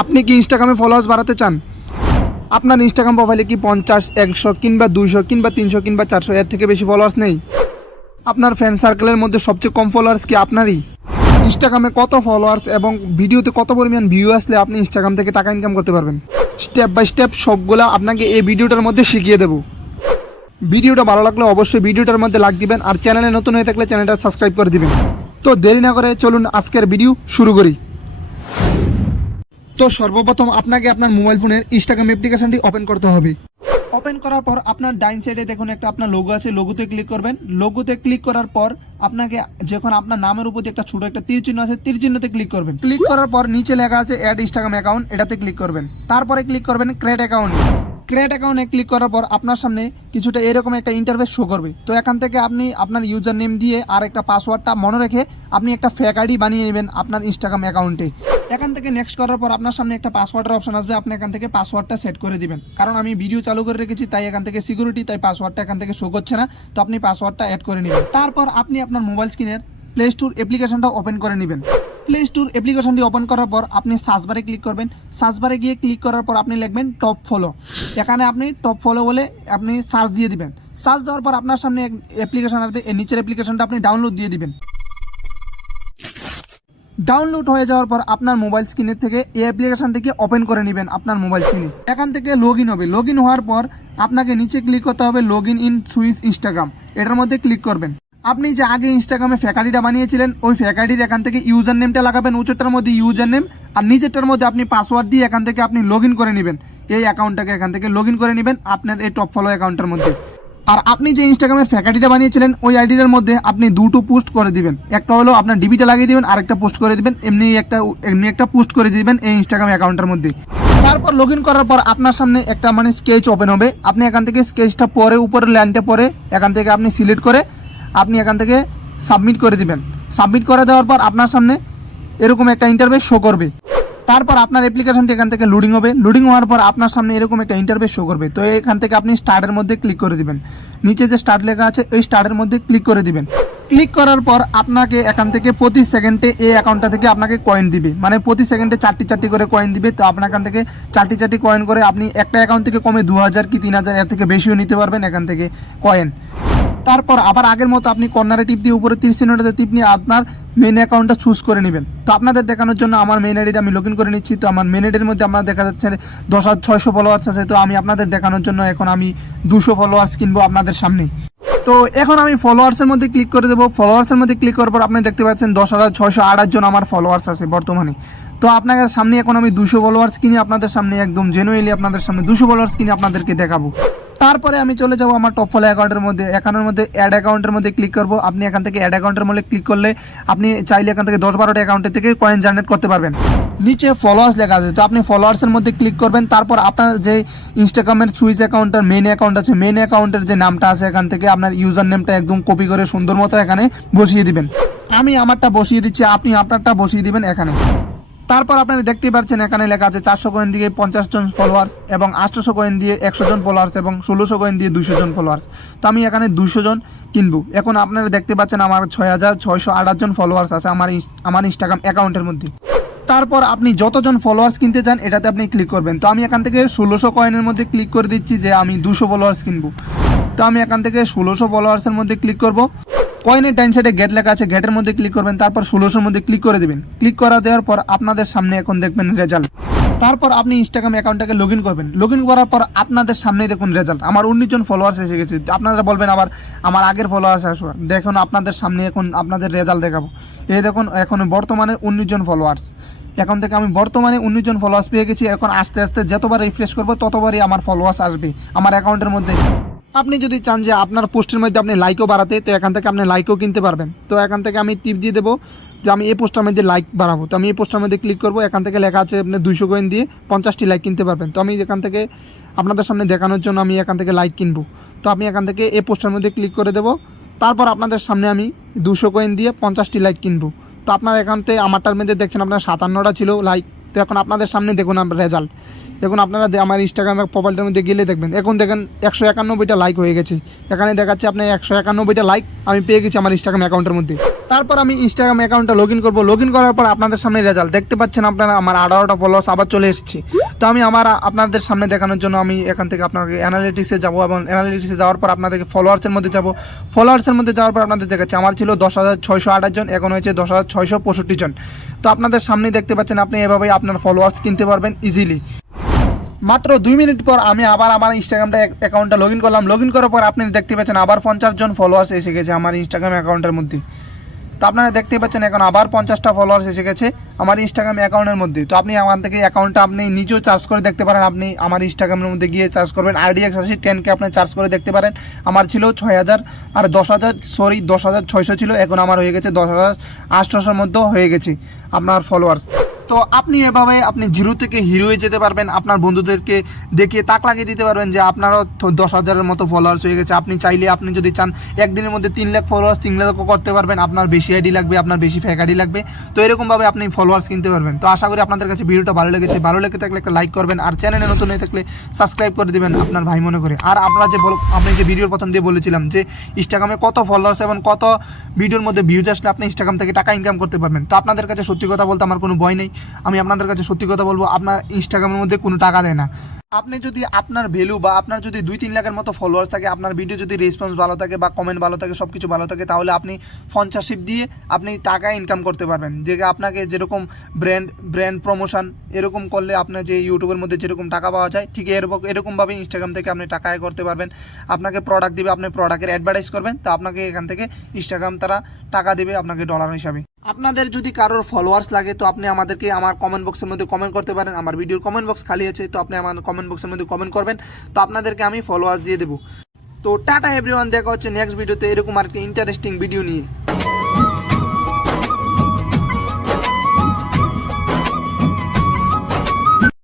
আপনি কি ইনস্টাগ্রামে ফলোয়ার্স বাড়াতে চান? আপনার ইনস্টাগ্রাম প্রোফাইলে কি 50, 100 কিংবা 200 কিংবা 300 কিংবা 400 এর থেকে বেশি ফলোয়ার্স নেই? আপনার ফ্রেন্ড সার্কেলের মধ্যে সবচেয়ে কম ফলোয়ার্স কি আপনারই? ইনস্টাগ্রামে কত ফলোয়ার্স এবং ভিডিওতে কত পরিমাণ ভিউ আসলে আপনি ইনস্টাগ্রাম থেকে টাকা ইনকাম করতে পারবেন? স্টেপ বাই স্টেপ সবগুলা আপনাকে এই ভিডিওটার মধ্যে শিখিয়ে দেবো। ভিডিওটা ভালো লাগলে অবশ্যই ভিডিওটার মধ্যে লাইক দিবেন, আর চ্যানেলে নতুন হয়ে থাকলে চ্যানেলটা সাবস্ক্রাইব করে দিবেন। তো দেরি না করে চলুন আজকের ভিডিও শুরু করি। তো সর্বপ্রথম আপনাকে আপনার মোবাইল ফোনের ইনস্টাগ্রাম অ্যাপ্লিকেশনটি ওপেন করতে হবে। ওপেন করার পর আপনার ডাইন সাইডে দেখুন একটা আপনার লোগো আছে, লোগোতে ক্লিক করবেন। লোগোতে ক্লিক করার পর আপনাকে যখন আপনার নামের উপর একটা ছোট একটা তীর চিহ্ন আছে, তীর চিহ্নতে ক্লিক করবেন। ক্লিক করার পর নিচে লেখা আছে অ্যাড ইনস্টাগ্রাম অ্যাকাউন্ট, এটাতে ক্লিক করবেন। তারপরে ক্লিক করবেন ক্রিয়েট অ্যাকাউন্ট। ক্রিয়েট অ্যাকাউন্টে ক্লিক করার পর আপনার সামনে কিছুটা এরকম একটা ইন্টারফেস শো করবে। তো এখান থেকে আপনি আপনার ইউজার নেম দিয়ে আর একটা পাসওয়ার্ডটা মনে রেখে আপনি একটা ফেক আইডি বানিয়ে নেবেন আপনার ইনস্টাগ্রাম অ্যাকাউন্টে। এখান থেকে নেক্সট করার পর আপনার সামনে একটা পাসওয়ার্ডের অপশন আসবে, আপনি এখান থেকে পাসওয়ার্ডটা সেট করে দিবেন। কারণ আমি ভিডিও চালু করে রেখেছি তাই এখান থেকে সিকিউরিটি, তাই পাসওয়ার্ডটা এখান থেকে শো করছে না। তো আপনি পাসওয়ার্ডটা অ্যাড করে নেবেন। তারপর আপনি আপনার মোবাইল স্ক্রিনের প্লে স্টোর অ্যাপ্লিকেশনটা ওপেন করে নেবেন। প্লে স্টোর অ্যাপ্লিকেশনটি ওপেন করার পর আপনি সার্চবারে ক্লিক করবেন। সার্চবারে গিয়ে ক্লিক করার পর আপনি লিখবেন টপ ফলো। এখানে আপনি টপ ফলো বলে আপনি সার্চ দিয়ে দিবেন। সার্চ দেওয়ার পর আপনার সামনে এক অ্যাপ্লিকেশন আসবে, এই নিচের অ্যাপ্লিকেশনটা আপনি ডাউনলোড দিয়ে দিবেন। ডাউনলোড হয়ে যাওয়ার পর আপনার মোবাইল স্ক্রিনের থেকে এই অ্যাপ্লিকেশনটিকে ওপেন করে নেবেন আপনার মোবাইল স্ক্রিনে। এখান থেকে লগ ইন হবে। লগ ইন হওয়ার পর আপনাকে নিচে ক্লিক করতে হবে লগ ইন সুইচ ইনস্টাগ্রাম, এটার মধ্যে ক্লিক করবেন। আপনি যে আগে ইনস্টাগ্রামে ফেক আইডিটা বানিয়েছিলেন ওই ফেক আইডির এখান থেকে ইউজার নেমটা লাগাবেন, উচ্চটার মধ্যে ইউজার নেম আর নিচেরটার মধ্যে আপনি পাসওয়ার্ড দিয়ে এখান থেকে আপনি লগ ইন করে নেবেন। এই অ্যাকাউন্টটাকে এখান থেকে লগ ইন করে নেবেন আপনার এই টপ ফলো অ্যাকাউন্টের মধ্যে। আর আপনি যে ইনস্টাগ্রামে ফেক আইডিটা বানিয়েছিলেন ওই আইডিটার মধ্যে আপনি দুটো পোস্ট করে দিবেন। একটা হলো আপনার ডিবিটা লাগিয়ে দিবেন, আরেকটা পোস্ট করে দিবেন, এমনি একটা পোস্ট করে দিবেন এই ইনস্টাগ্রাম অ্যাকাউন্টের মধ্যে। তারপর লগ ইন করার পর আপনার সামনে একটা স্কেচ ওপেন হবে। আপনি এখান থেকে স্কেচটা পরে উপরের লাইনটা পরে এখান থেকে আপনি সিলেক্ট করে আপনি এখান থেকে সাবমিট করে দিবেন। সাবমিট করে দেওয়ার পর আপনার সামনে এরকম একটা ইন্টারফেস শো করবে। তারপর আপনার অ্যাপ্লিকেশনটি এখান থেকে লোডিং হবে। লোডিং হওয়ার পর আপনার সামনে এরকম একটা ইন্টারফেস শো করবে। তো এখান থেকে আপনি স্টার্টের মধ্যে ক্লিক করে দিবেন। নিচে যে স্টার্ট লেখা আছে ওই স্টার্টের মধ্যে ক্লিক করে দিবেন। ক্লিক করার পর আপনাকে এখান থেকে প্রতি সেকেন্ডে এই অ্যাকাউন্টটা থেকে আপনাকে কয়েন দিবে, প্রতি সেকেন্ডে 4টি করে কয়েন দিবে। তো আপনার এখান থেকে 4টি কয়েন করে আপনি একটা অ্যাকাউন্ট থেকে কমে 2000 কি 3000 এর থেকে বেশিও নিতে পারবেন এখান থেকে কয়েন। তারপর আবার আগের মতো আপনি কর্নারে টিপ দিয়ে উপরে 30 চিহ্নটাতে টিপ নিয়ে আপনার মেন অ্যাকাউন্টটা চুজ করে নেবেন। তো আপনাদের দেখানোর জন্য আমার মেন আইডিটা আমি লগ ইন করে নিচ্ছি। তো আমার মেন আইডির মধ্যে আপনার দেখা যাচ্ছে 10,600 ফলোয়ার্স আছে। তো আমি আপনাদের দেখানোর জন্য এখন আমি 200 ফলোয়ার্স কিনবো আপনাদের সামনে। তো এখন আমি ফলোয়ার্সের মধ্যে ক্লিক করে দেবো। ফলোয়ার্সের মধ্যে ক্লিক করার পর আপনি দেখতে পাচ্ছেন 10,608 জন আমার ফলোয়ার্স আছে বর্তমানে। তো আপনাদের সামনে এখন আমি 200 ফলোয়ার্স কিনে আপনাদের সামনে একদম জেনুইনলি আপনাদের সামনে 200 ফলোয়ার্স কিনে আপনাদেরকে দেখাবো। তারপরে আমি চলে যাব আমার টপ ফলো অ্যাকাউন্টের মধ্যে। এখানের মধ্যে অ্যাড অ্যাকাউন্টের মধ্যে ক্লিক করব। আপনি এখান থেকে অ্যাড অ্যাকাউন্টের মধ্যে ক্লিক করলে আপনি চাইলে এখান থেকে 10-12টা অ্যাকাউন্টের থেকে কয়েন জেনারেট করতে পারবেন। নিচে ফলোয়ার্স লেখা আছে, তো আপনি ফলোয়ার্সের মধ্যে ক্লিক করবেন। তারপর আপনার যে ইনস্টাগ্রামের সুইচ অ্যাকাউন্টের মেন অ্যাকাউন্ট আছে, মেন অ্যাকাউন্টের যে নামটা আছে এখান থেকে আপনার ইউজার নেমটা একদম কপি করে সুন্দর মতো এখানে বসিয়ে দিবেন। আমি আমারটা বসিয়ে দিচ্ছি, আপনি আপনারটা বসিয়ে দিবেন এখানে। তারপর আপনারা দেখতেই পাচ্ছেন এখানে লেখা আছে 400 কয়েন দিয়ে 50 জন ফলোয়ার্স এবং 800 কয়েন দিয়ে 100 জন ফলোয়ার্স এবং 1600 কয়েন দিয়ে 200 জন ফলোয়ার্স। তো আমি এখানে 200 জন কিনবো। এখন আপনারা দেখতে পাচ্ছেন আমার 6,608 জন ফলোয়ার্স আছে আমার ইনস্টাগ্রাম অ্যাকাউন্টের মধ্যে। তারপর আপনি যতজন ফলোয়ার্স কিনতে চান এটাতে আপনি ক্লিক করবেন। তো আমি এখান থেকে 1600 কয়েনের মধ্যে ক্লিক করে দিচ্ছি যে আমি 200 ফলোয়ার্স কিনবো। তো আমি এখান থেকে 1600 ফলোয়ার্সের মধ্যে ক্লিক করব। কয়েনের ডাইন সাইডে গেট লেখা আছে, গেটের মধ্যে ক্লিক করবেন। তারপর 1600 মধ্যে ক্লিক করে দেবেন। ক্লিক করা দেওয়ার পর আপনাদের সামনে এখন দেখবেন রেজাল্ট। তারপর আপনি ইনস্টাগ্রাম অ্যাকাউন্টটাকে লগ ইন করবেন। লগ ইন করার পর আপনাদের সামনেই দেখুন রেজাল্ট। আমার 19 জন ফলোয়ার্স এসে গেছে। আপনারা বলবেন আবার আমার আগের ফলোয়ার্স আসবে, দেখুন আপনাদের সামনে এখন আপনাদের রেজাল্ট দেখাবো। এই দেখুন এখন বর্তমানে 19 জন ফলোয়ার্স। এখন থেকে আমি বর্তমানে 19 জন ফলোয়ার্স পেয়ে গেছি। এখন আস্তে আস্তে যতবার রিফ্রেশ করবো ততবারই আমার ফলোয়ার্স আসবে আমার অ্যাকাউন্টের মধ্যে। আপনি যদি চান যে আপনার পোস্টের মধ্যে আপনি লাইকও বাড়াতে, তো এখান থেকে আপনি লাইকও কিনতে পারবেন। তো এখান থেকে আমি টিপ দিয়ে দেবো যে আমি এই পোস্টের মধ্যে লাইক বাড়াবো। তো আমি এই পোস্টের মধ্যে ক্লিক করবো। এখান থেকে লেখা আছে আপনি 200 কয়েন দিয়ে 50টি লাইক কিনতে পারবেন। তো আমি এখান থেকে আপনাদের সামনে দেখানোর জন্য আমি এখান থেকে লাইক কিনবো। তো আমি এখান থেকে এই পোস্টের মধ্যে ক্লিক করে দেবো। তারপর আপনাদের সামনে আমি 200 কয়েন দিয়ে 50টি লাইক কিনবো। তো আপনার এখানতে আমারটার মধ্যে দেখছেন আপনার 57টা ছিল লাইক। তো এখন আপনাদের সামনে দেখুন রেজাল্ট। এখন আপনারা আমার ইনস্টাগ্রাম প্রোফাইলটার মধ্যে গেলে দেখবেন এখন দেখেন 191টা লাইক হয়ে গেছে। এখানে দেখাচ্ছে আপনার 191টা লাইক আমি পেয়ে গেছি আমার ইনস্টাগ্রাম অ্যাকাউন্টের মধ্যে। তারপর আমি ইনস্টাগ্রাম অ্যাকাউন্টটা লগ ইন করবো। লগ ইন করার পর আপনাদের সামনে রেজাল্ট দেখতে পাচ্ছেন আপনারা, আমার 18টা ফলোয়ার্স আবার চলে এসেছি। তো আমি আপনাদের সামনে দেখানোর জন্য আমি এখান থেকে আপনাকে অ্যানালিটিক্সে যাবো, এবং অ্যানালিটিক্সে যাওয়ার পর আপনাদেরকে ফলোয়ার্সের মধ্যে যাবো। ফলোয়ার্সের মধ্যে যাওয়ার পর আপনাদের দেখাচ্ছে আমার ছিল 10,628 জন, এখন হয়েছে 10,665 জন। তো আপনাদের সামনেই দেখতে পাচ্ছেন, আপনি এভাবেই আপনার ফলোয়ার্স কিনতে পারবেন ইজিলি। মাত্র 2 মিনিট পর আমি আবার আমার ইনস্টাগ্রামটা অ্যাকাউন্টটা লগ ইন করলাম। লগ ইন করার পর আপনি দেখতে পাচ্ছেন আবার 50 জন ফলোয়ার্স এসে গেছে আমার ইনস্টাগ্রাম অ্যাকাউন্টের মধ্যে। তো আপনারা দেখতে পাচ্ছেন এখন আবার 50টা ফলোয়ার্স এসে গেছে আমার ইনস্টাগ্রাম অ্যাকাউন্টের মধ্যে। তো আপনি আমার থেকে অ্যাকাউন্টটা আপনি নিজেও চার্জ করে দেখতে পারেন। আপনি আমার ইনস্টাগ্রামের মধ্যে গিয়ে চার্জ করবেন, RDX 10K আপনি চার্জ করে দেখতে পারেন। আমার ছিল 6,000 আর 10,600 ছিল, এখন আমার হয়ে গেছে 10,800-এর মধ্যে হয়ে গেছে আপনার ফলোয়ার্স। তো আপনি এভাবে আপনি জিরো থেকে হিরো হয়ে যেতে পারবেন। আপনার বন্ধুদেরকে দেখে তাক লাগিয়ে দিতে পারবেন যে আপনারও 10,000-এর মতো ফলোয়ার্স হয়ে গেছে। আপনি চাইলে, আপনি যদি চান একদিনের মধ্যে 3 লাখ ফলোয়ার্স 3 লাখও করতে পারবেন। আপনার বেশি আইডি লাগবে, আপনার বেশি ফেক আইডি লাগবে, তো এরকমভাবে আপনি ফলোয়ার্স কিনতে পারবেন। তো আশা করি আপনাদের কাছে ভিডিওটা ভালো লেগেছে। ভালো লেগে থাকলে একটা লাইক করবেন, আর চ্যানেলে নতুন হয়ে থাকলে সাবস্ক্রাইব করে দেবেন আপনার ভাই মনে করে। আর আপনারা আপনি যে ভিডিওর প্রথম দিয়ে বলেছিলাম যে ইনস্টাগ্রামে কত ফলোয়ার্স এবং কত ভিডিওর মধ্যে ভিউজ আসলে আপনি ইনস্টাগ্রাম থেকে টাকা ইনকাম করতে পারবেন। তো আপনাদের কাছে সত্যি কথা বলতে আমার কোনো ভয় নেই। আমি আপনাদের কাছে সত্যি কথা বলবো, আপনার ইনস্টাগ্রামের মধ্যে কোনো টাকা দেয় না। আপনি যদি আপনার ভ্যালু বা আপনার যদি 2-3 লাখের মতো ফলোয়ার্স থাকে, আপনার ভিডিও যদি রেসপন্স ভালো থাকে বা কমেন্ট ভালো থাকে, সব কিছু ভালো থাকে, তাহলে আপনি স্পন্সরশিপ দিয়ে আপনি টাকা ইনকাম করতে পারবেন। যে আপনাকে যেরকম ব্র্যান্ড প্রমোশন এরকম করলে আপনার যে ইউটিউবের মধ্যে যেরকম টাকা পাওয়া যায়, ঠিক এরকমভাবে ইনস্টাগ্রাম থেকে আপনি টাকা আয় করতে পারবেন। আপনাকে প্রোডাক্ট দিবে, আপনি প্রোডাক্টের অ্যাডভার্টাইজ করবেন, তো আপনাকে এখান থেকে ইনস্টাগ্রাম তারা টাকা দেবে আপনাকে ডলার হিসাবে। আপনাদের যদি কারোর ফলোয়ার্স লাগে, তো আপনি আমাদেরকে আমার কমেন্ট বক্সের মধ্যে কমেন্ট করতে পারেন। আমার ভিডিওর কমেন্ট বক্স খালি আছে, তো আপনি আমার কমেন্ট বক্সের মধ্যে কমেন্ট করবেন, তো আপনাদেরকে আমি ফলোয়ার্স দিয়ে দেবো। তো টাটা এভরিওয়ান, দেখা হচ্ছে নেক্সট ভিডিওতে এরকম আর কি ইন্টারেস্টিং ভিডিও নিয়ে।